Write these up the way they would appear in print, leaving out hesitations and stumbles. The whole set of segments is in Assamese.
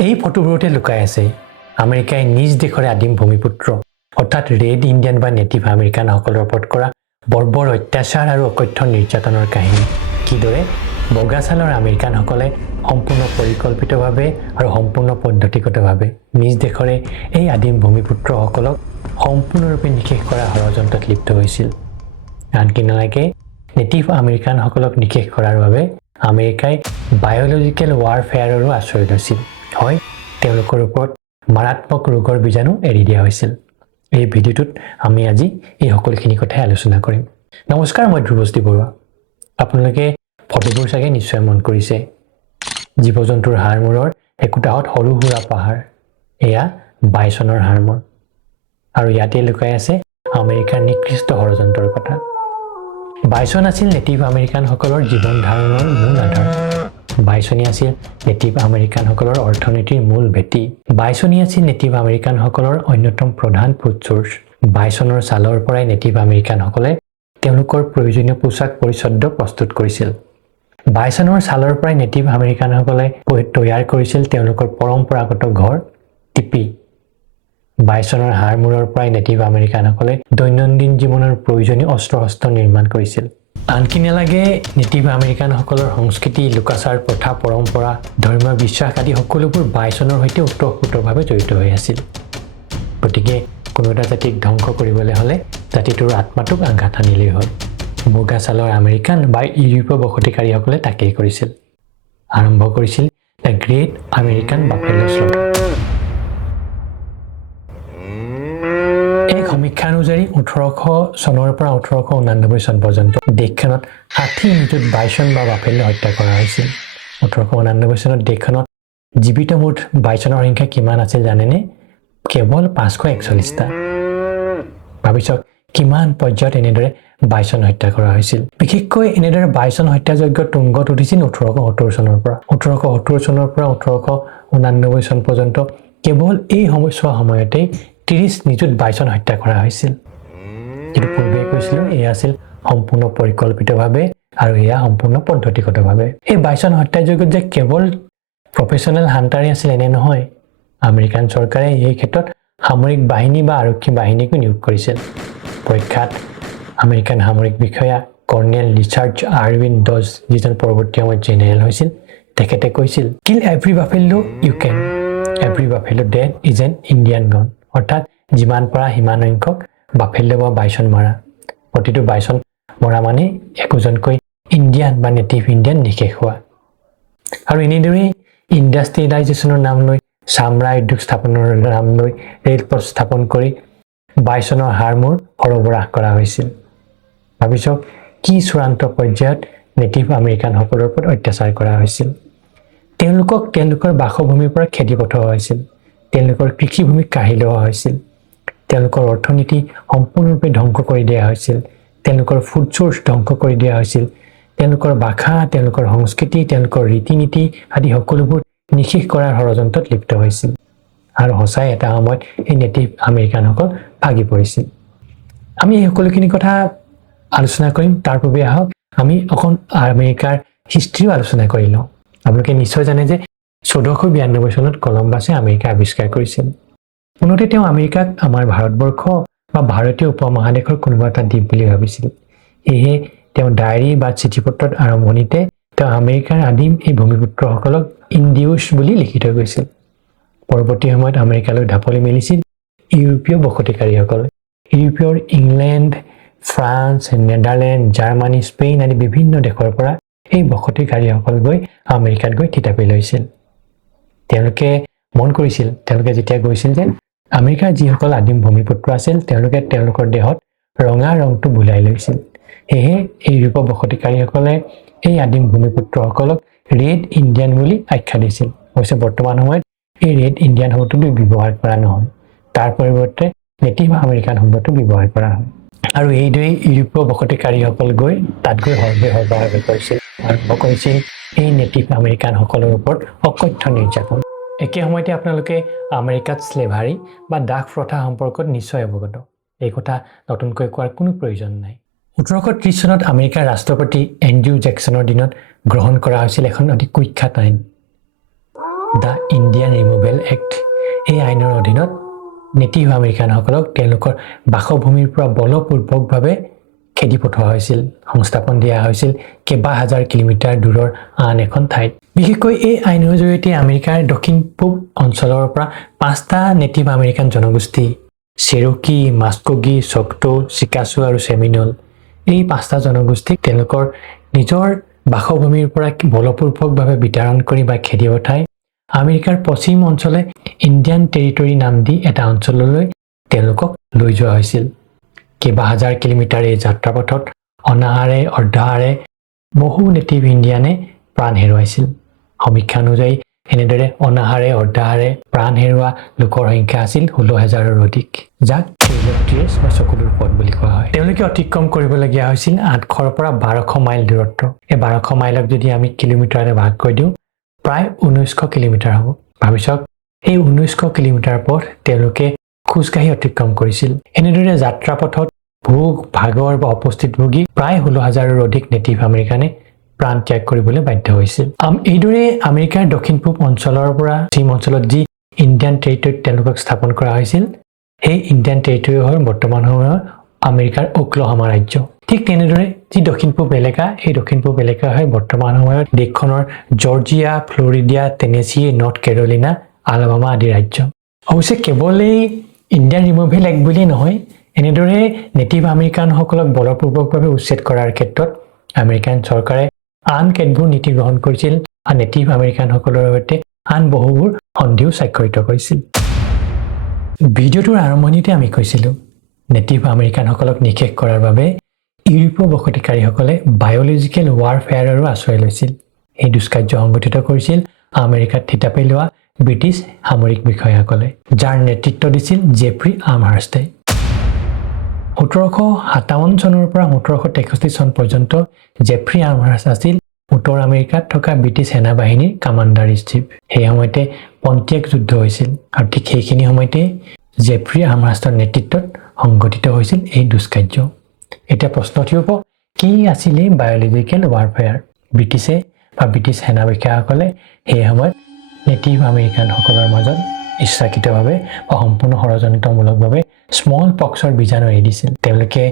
এই ফটোবোৰতে লুকাই আছে আমেৰিকাই নিজ দেশৰে আদিম ভূমিপুত্ৰ অৰ্থাৎ ৰেড ইণ্ডিয়ান বা নেটিভ আমেৰিকানসকলৰ ওপৰত কৰা বৰ্বৰ অত্যাচাৰ আৰু অকথ্য নিৰ্যাতনৰ কাহিনী কিদৰে বগাছালৰ আমেৰিকানসকলে সম্পূৰ্ণ পৰিকল্পিতভাৱে আৰু সম্পূৰ্ণ পদ্ধতিগতভাৱে নিজ দেশৰে এই আদিম ভূমিপুত্ৰসকলক সম্পূৰ্ণৰূপে নিশেষ কৰা ষড়যন্ত্ৰত লিপ্ত হৈছিল আনকি নালাগে নেটিভ আমেৰিকানসকলক নিশেষ কৰাৰ বাবে আমেৰিকাই বায়'লজিকেল ৱাৰফেয়াৰৰো আশ্ৰয় লৈছিল হয় তেওঁলোকৰ ওপৰত মাৰাত্মক ৰোগৰ বীজাণু এৰি দিয়া হৈছিল এই ভিডিঅ'টোত আমি আজি এই সকলোখিনি কথাই আলোচনা কৰিম নমস্কাৰ মই ধ্ৰুৱজ্যোতি বৰুৱা আপোনালোকে ফটোবোৰ চাগে নিশ্চয় মন কৰিছে জীৱ-জন্তুৰ হাড়মূৰৰ একোটাহত সৰু সুৰা পাহাৰ এয়া বাইছনৰ হাড়মূৰ আৰু ইয়াতে লুকাই আছে আমেৰিকাৰ নিকৃষ্ট ষড়যন্ত্ৰৰ কথা বাইছন আছিল নেটিভ আমেৰিকানসকলৰ জীৱন ধাৰণৰ মূল আধাৰ বাইছনি আছিল নেটিভ আমেৰিকানসকলৰ অৰ্থনীতিৰ মূল ভেটি বাইছনি আছিল নেটিভ আমেৰিকানসকলৰ অন্যতম প্ৰধান ফুড চ'ৰ্চ বাইছনৰ ছালৰ পৰাই নেটিভ আমেৰিকানসকলে তেওঁলোকৰ প্ৰয়োজনীয় পোছাক পৰিচ্ছদ প্ৰস্তুত কৰিছিল বাইছনৰ ছালৰ পৰাই নেটিভ আমেৰিকানসকলে তৈয়াৰ কৰিছিল তেওঁলোকৰ পৰম্পৰাগত ঘৰ টিপি বাইছনৰ হাড়মূৰৰ পৰাই নেটিভ আমেৰিকানসকলে দৈনন্দিন জীৱনৰ প্ৰয়োজনীয় অস্ত্ৰ-শস্ত্ৰ নিৰ্মাণ কৰিছিল আনকি নালাগে নেটিভ আমেৰিকানসকলৰ সংস্কৃতি লোকাচাৰ প্ৰথা পৰম্পৰা ধৰ্মীয় বিশ্বাস আদি সকলোবোৰ বাইছনৰ সৈতে ওতঃপ্ৰোতভাৱে জড়িত হৈ আছিল গতিকে কোনো এটা জাতিক ধ্বংস কৰিবলৈ হ'লে জাতিটোৰ আত্মাটোক আঘাত আনিলেই হ'ল বগাছালৰ আমেৰিকান বা ইউৰোপীয় বসতিকাৰীসকলে তাকেই কৰিছিল আৰম্ভ কৰিছিল দ্য গ্ৰেট আমেৰিকান বাফেলো শ্লটাৰ সমীক্ষা অনুযায়ী 1800 চনৰ পৰা 1889 চন পৰ্যন্ত দেশখনত 60 নিযুত বাইছন বা বাফেলো হত্যা কৰা হৈছিল 1889 চনত দেশখনত জীৱিত মুঠ বাইছনৰ সংখ্যা কিমান আছিল জানেনে কেৱল 541টা ভাবিছক কিমান পৰ্যায়ত এনেদৰে বাইছন হত্যা কৰা হৈছিল বিশেষকৈ এনেদৰে বাইছন হত্যাযজ্ঞ তুংগত উঠিছিল 1870 চনৰ পৰা 1870 চনৰ পৰা 1889 চন পৰ্যন্ত কেৱল এই সময়তেই 30 নিযুত বাইছন হত্যা কৰা হৈছিল কিন্তু পূৰ্বে কৈছিলোঁ এয়া আছিল সম্পূৰ্ণ পৰিকল্পিতভাৱে আৰু এয়া সম্পূৰ্ণ পদ্ধতিগতভাৱে এই বাইছন হত্যাযজ্ঞত যে কেৱল প্ৰফেচনেল হাণ্টাৰে আছিল এনে নহয় আমেৰিকান চৰকাৰে এই ক্ষেত্ৰত সামৰিক বাহিনী বা আৰক্ষী বাহিনীকো নিয়োগ কৰিছিল পৰীক্ষাত আমেৰিকান সামৰিক বিষয়া কৰ্নেল ৰিচাৰ্ড আৰউইন ডজ যিজন পৰৱৰ্তী সময়ত জেনেৰেল হৈছিল তেখেতে কৈছিল kill every buffalo you can every buffalo dead is an Indian gone অৰ্থাৎ যিমান পৰা সিমান সংখ্যক বাফেলো বা বাইছন মৰা প্ৰতিটো বাইছন মৰা মানে একোজনকৈ ইণ্ডিয়ান বা নেটিভ ইণ্ডিয়ান নিশেষ হোৱা আৰু এনেদৰেই ইণ্ডাষ্ট্ৰিয়েলাইজেশ্যনৰ নাম লৈ চামৰা উদ্যোগ স্থাপনৰ নাম লৈ ৰেলপথ স্থাপন কৰি বাইছনৰ হাড়মূৰ সৰবৰাহ কৰা হৈছিল ভাবিছক কি চূড়ান্ত পৰ্যায়ত নেটিভ আমেৰিকানসকলৰ ওপৰত অত্যাচাৰ কৰা হৈছিল তেওঁলোকক তেওঁলোকৰ বাসভূমিৰ পৰা খেদি পঠোৱা হৈছিল তেওঁলোকৰ কৃষিভূমিক কাঢ়ি লোৱা হৈছিল তেওঁলোকৰ অৰ্থনীতি সম্পূৰ্ণৰূপে ধ্বংস কৰি দিয়া হৈছিল তেওঁলোকৰ ফুড চ'ৰ্চ ধ্বংস কৰি দিয়া হৈছিল তেওঁলোকৰ ভাষা তেওঁলোকৰ সংস্কৃতি তেওঁলোকৰ ৰীতি নীতি আদি সকলোবোৰ নিশেষ কৰাৰ ষড়যন্ত্ৰত লিপ্ত হৈছিল আৰু সঁচাই এটা সময়ত এই নেটিভ আমেৰিকানসকল ভাগি পৰিছিল আমি এই সকলোখিনি কথা আলোচনা কৰিম তাৰ পূৰ্বে আহক আমি অকণ আমেৰিকাৰ হিষ্ট্ৰীও আলোচনা কৰি লওঁ আপোনালোকে নিশ্চয় জানে যে 1492 চনত কলম্বাছে আমেৰিকা আৱিষ্কাৰ কৰিছিল পুনতে তেওঁ আমেৰিকাক আমাৰ ভাৰতবৰ্ষ বা ভাৰতীয় উপমহাদেশৰ কোনোবা এটা দ্বীপ বুলি ভাবিছিল সেয়ে তেওঁ ডায়েৰী বা চিঠিপত্ৰত আৰম্ভণিতে তেওঁ আমেৰিকাৰ আদিম এই ভূমিপুত্ৰসকলক ইণ্ডিউছ বুলি লিখি থৈ গৈছিল পৰৱৰ্তী সময়ত আমেৰিকালৈ ঢাপলি মেলিছিল ইউৰোপীয় বসতিকাৰীসকলে ইউৰোপীয় England France Netherlands Germany Spain আদি বিভিন্ন দেশৰ পৰা এই বসতিকাৰীসকল গৈ আমেৰিকাত গৈ থিতাপি লৈছিল তেওঁলোকে মন কৰিছিল তেওঁলোকে যেতিয়া গৈছিল যে আমেৰিকাৰ যিসকল আদিম ভূমিপুত্ৰ আছিল তেওঁলোকে তেওঁলোকৰ দেহত ৰঙা ৰংটো বুলাই লৈছিল সেয়ে এই ইউৰোপীয় বসতিকাৰীসকলে এই আদিম ভূমিপুত্ৰসকলক ৰেড ইণ্ডিয়ান বুলি আখ্যা দিছিল অৱশ্যে বৰ্তমান সময়ত এই ৰেড ইণ্ডিয়ান শব্দটো ব্যৱহাৰ কৰা নহয় তাৰ পৰিৱৰ্তে নেটিভ আমেৰিকান শব্দটো ব্যৱহাৰ কৰা হয় আৰু এইদৰে ইউৰোপীয় বসতিকাৰীসকল গৈ তাত গৈ সৰ্বসাধাৰণ কৰিছিল আৰম্ভ কৰিছিল এই নেটিভ আমেৰিকানসকলৰ ওপৰত অকথ্য নিৰ্যাতন একে সময়তে আপোনালোকে আমেৰিকাত স্লেভাৰী বা দাস প্ৰথা সম্পৰ্কত নিশ্চয় অৱগত এই কথা নতুনকৈ কোৱাৰ কোনো প্ৰয়োজন নাই 1830 চনত আমেৰিকাৰ ৰাষ্ট্ৰপতি এণ্ড্ৰু জেকসনৰ দিনত গ্ৰহণ কৰা হৈছিল এখন অতি কুখ্যাত আইন দ্য ইণ্ডিয়ান ৰিমুভেল এক্ট এই আইনৰ অধীনত নেটিভ আমেৰিকানসকলক তেওঁলোকৰ বাসভূমিৰ পৰা বলপূৰ্বকভাৱে খেদি পঠোৱা হৈছিল সংস্থাপন দিয়া হৈছিল কেইবা হাজাৰ কিলোমিটাৰ দূৰৰ আন এখন ঠাইত বিশেষকৈ এই আইনৰ জৰিয়তে আমেৰিকাৰ দক্ষিণ পূব অঞ্চলৰ পৰা 5টা নেটিভ আমেৰিকান জনগোষ্ঠী চেৰোকি মাস্কোগি চকটো চিকাছু আৰু চেমিনল এই 5টা জনগোষ্ঠীক তেওঁলোকৰ নিজৰ বাসভূমিৰ পৰা বলপূৰ্বকভাৱে বিতৰণ কৰি বা খেদি পঠাই আমেৰিকাৰ পশ্চিম অঞ্চলে ইণ্ডিয়ান টেৰিটৰী নাম দি এটা অঞ্চললৈ তেওঁলোকক লৈ যোৱা হৈছিল কেইবা হাজাৰ কিলোমিটাৰ এই যাত্ৰাপথত অনাহাৰে অৰ্ধাহাৰে বহু নেটিভ ইণ্ডিয়ানে প্ৰাণ হেৰুৱাইছিল সমীক্ষা অনুযায়ী এনেদৰে অনাহাৰে অৰ্ধাহাৰে প্ৰাণ হেৰুওৱা লোকৰ সংখ্যা আছিল 16,000ৰ অধিক যাক ট্ৰেইলট্ৰেছ বা চকুলোৰ পথ বুলি কোৱা হয় তেওঁলোকে অতিক্ৰম কৰিবলগীয়া হৈছিল 800ৰ পৰা 1200 মাইল দূৰত্ব এই 1200 মাইলক যদি আমি কিলোমিটাৰে ভাগ কৰি দিওঁ প্ৰায় 1900 কিলোমিটাৰ হ'ব ভাবিছক এই 1900 কিলোমিটাৰ পথ তেওঁলোকে খোজকাঢ়ি অতিক্ৰম কৰিছিল এনেদৰে যাত্ৰাপথত ভোগ ভাগৰ বা উপস্থিত ভোগী প্ৰায় 16,000ৰ অধিক নেটিভ আমেৰিকানে প্ৰাণ ত্যাগ কৰিবলৈ বাধ্য হৈছিল এইদৰে আমেৰিকাৰ দক্ষিণ পূব অঞ্চলৰ পৰা পশ্চিম অঞ্চলত যি ইণ্ডিয়ান টেৰিটৰীত তেওঁলোকক স্থাপন কৰা হৈছিল সেই ইণ্ডিয়ান টেৰিটৰী হ'ল বৰ্তমান সময়ত আমেৰিকাৰ ওকলাহোমা ৰাজ্য ঠিক তেনেদৰে যি দক্ষিণ পূব এলেকা এই দক্ষিণ পূব এলেকা হয় বৰ্তমান সময়ত দেশখনৰ Georgia Florida Tennessee north Carolina Alabama আদি ৰাজ্য অৱশ্যে কেৱল এই ইণ্ডিয়ান ৰিমুভেল এক্ট বুলি নহয় এনেদৰে নেটিভ আমেৰিকানসকলক বলপূৰ্বকভাৱে উচ্ছেদ কৰাৰ ক্ষেত্ৰত আমেৰিকান চৰকাৰে আন কেতবোৰ নীতি গ্ৰহণ কৰিছিল আৰু নেটিভ আমেৰিকানসকলৰ সৈতে আন বহুবোৰ সন্ধিও স্বাক্ষৰিত কৰিছিল ভিডিঅ'টোৰ আৰম্ভণিতে আমি কৈছিলোঁ নেটিভ আমেৰিকানসকলক নিষেধ কৰাৰ বাবে ইউৰোপীয় বসতিকাৰীসকলে বায়'লজিকেল ৱাৰফেয়াৰৰো আশ্ৰয় লৈছিল এই দুষ্কাৰ্য সংগঠিত কৰিছিল আমেৰিকাত থিতাপি লোৱা ব্ৰিটিছ সামৰিক বিষয়াসকলে যাৰ নেতৃত্ব দিছিল জেফ্ৰি আমহাৰ্ষ্টে 1757 চনৰ পৰা 1763 চন পৰ্যন্ত জেফ্ৰি আমহাৰ্ষ্ট আছিল উত্তৰ আমেৰিকাত থকা ব্ৰিটিছ সেনাবাহিনীৰ কামাণ্ডাৰ ইন চিফ সেই সময়তে পণ্টিয়াক যুদ্ধ হৈছিল আৰু ঠিক সেইখিনি সময়তে জেফ্ৰি আমহাৰ্ষ্টৰ নেতৃত্বত সংগঠিত হৈছিল এই দুষ্কাৰ্য এতিয়া প্ৰশ্ন উঠিব কি আছিল এই বায়'লজিকেল ৱাৰফেয়াৰ ব্ৰিটিছে বা ব্ৰিটিছ সেনা বিষয়াসকলে সেই সময়ত নেটিভ আমেৰিকানসকলৰ মাজত ইচ্ছাকৃতভাৱে বা সম্পূৰ্ণ ষড়যন্ত্ৰমূলকভাৱে স্মল পক্সৰ বীজাণু এৰি দিছিল তেওঁলোকে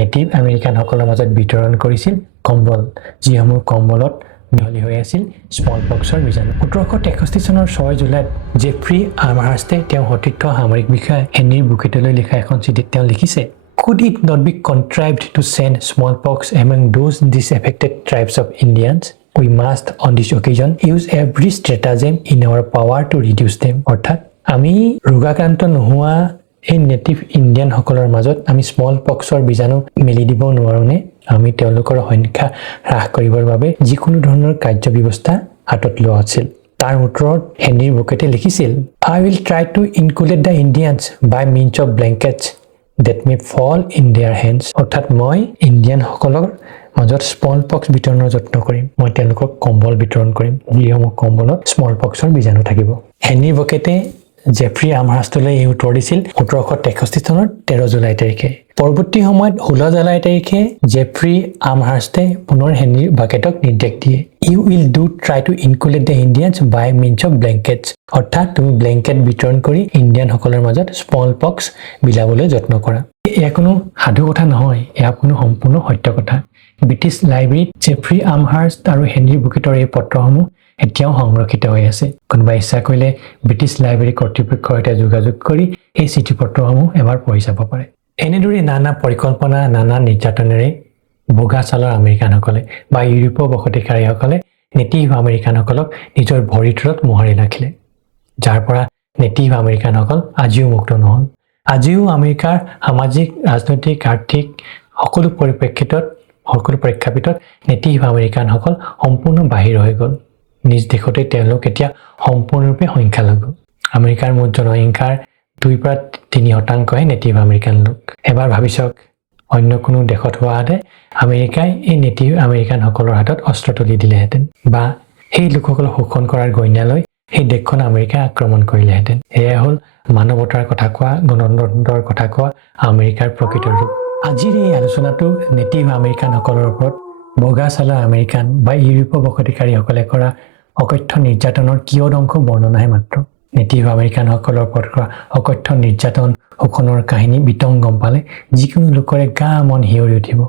নেটিভ আমেৰিকানসকলৰ মাজত বিতৰণ কৰিছিল কম্বল যিসমূহ কম্বলত মিহলি হৈ আছিল স্মল পক্সৰ বীজাণু 1763 চনৰ 6 জুলাইত জেফ্ৰি আমহাৰ্ষ্টে তেওঁ সতীৰ্থ সামৰিক বিষয়া হেনৰি বুকেটলৈ লিখা এখন চিঠিত তেওঁ লিখিছে Could it not be contrived to send smallpox among those disaffected tribes of Indians? We must on this occasion use every stratagem in our power to reduce them. অৰ্থাৎ আমি ৰোগাক্ৰান্ত নোহোৱা এই নেটিভ ইণ্ডিয়ান সকলৰ মাজত আমি স্মল পক্সৰ বীজাণু মেলি দিব নোৱাৰোনে আমি তেওঁলোকৰ সংখ্যা হ্ৰাস কৰিবৰ বাবে যিকোনো ধৰণৰ কাৰ্যব্যৱস্থা হাতত লোৱা আছিল তাৰ উত্তৰত হেনৰি বুকেটে লিখিছিল I will try to inculate the Indians by means of blankets that may fall in their hands অৰ্থাৎ মই ইণ্ডিয়ান সকলৰ মাজত স্মল পক্স বিতৰণৰ যত্ন কৰিম মই তেওঁলোকক কম্বল বিতৰণ কৰিম যিসমূহ কম্বলত স্মল পক্সৰ বীজাণু থাকিব হেনৰি বুকেটে জেফ্ৰি আমহাৰ্ষ্টলৈ এই উত্তৰ দিছিল 1763 চনৰ 13 জুলাই তাৰিখে পৰৱৰ্তী সময়ত 16 জুলাই তাৰিখে জেফ্ৰি আমহাৰ্ষ্টে পুনৰ হেনৰি বুকেটক নিৰ্দেশ দিয়ে You will do try to inculate the Indians by means of blankets অৰ্থাৎ তুমি ব্লেংকেট বিতৰণ কৰি ইণ্ডিয়ান সকলৰ মাজত স্মল পক্স বিলাবলৈ যত্ন কৰা এয়া কোনো সাধু কথা নহয় এয়া কোনো সম্পূৰ্ণ সত্য কথা ব্ৰিটিছ লাইব্ৰেৰীত জেফ্ৰি আমহাৰ্ষ্ট আৰু হেনৰি বুকেটৰ এই পত্ৰসমূহ এতিয়াও সংৰক্ষিত হৈ আছে কোনোবা ইচ্ছা কৰিলে ব্ৰিটিছ লাইব্ৰেৰী কৰ্তৃপক্ষৰ সৈতে যোগাযোগ কৰি এই চিঠি পত্ৰসমূহ এবাৰ পঢ়ি চাব পাৰে এনেদৰে নানা পৰিকল্পনা নানা নিৰ্যাতনেৰে বগা ছালৰ আমেৰিকানসকলে বা ইউৰোপীয় বসতিকাৰীসকলে নেটিভ আমেৰিকানসকলক নিজৰ ভৰিৰ তলত মোহাৰি ৰাখিলে যাৰ পৰা নেটিভ আমেৰিকানসকল আজিও মুক্ত নহল আজিও আমেৰিকাৰ সামাজিক ৰাজনৈতিক আৰ্থিক সকলো প্ৰেক্ষাপটত নেটিভ আমেৰিকানসকল সম্পূৰ্ণ বাহিৰ হৈ গ'ল নিজ দেশতে তেওঁলোক এতিয়া সম্পূৰ্ণৰূপে সংখ্যালঘু আমেৰিকাৰ মুঠ জনসংখ্যাৰ 2-3% নেটিভ আমেৰিকান লোক এবাৰ ভাবি চাওক অন্য কোনো দেশত হোৱাহেঁতে আমেৰিকাই এই নেটিভ আমেৰিকানসকলৰ হাতত অস্ত্ৰ তুলি দিলেহেঁতেন বা সেই লোকসকলক শোষণ কৰাৰ গণ্যালৈ সেই দেশখন আমেৰিকাই আক্ৰমণ কৰিলেহেঁতেন এয়াই হ'ল মানৱতাৰ কথা কোৱা গণতন্ত্ৰৰ কথা কোৱা আমেৰিকাৰ প্ৰকৃত ৰূপ আজিৰ এই আলোচনাটো নেটিভ আমেৰিকানসকলৰ ওপৰত বগা ছালৰ আমেৰিকান বা ইউৰোপীয় বসতিকাৰীসকলে কৰা অকথ্য নিৰ্যাতনৰ কিয়দ অংশ বৰ্ণনাহে মাত্ৰ নেটিভ আমেৰিকানসকলৰ ওপৰত কৰা অকথ্য নিৰ্যাতন শোষণৰ কাহিনী বিতংগম পালে যিকোনো লোকৰে গা মন হিঁয়ৰি উঠিব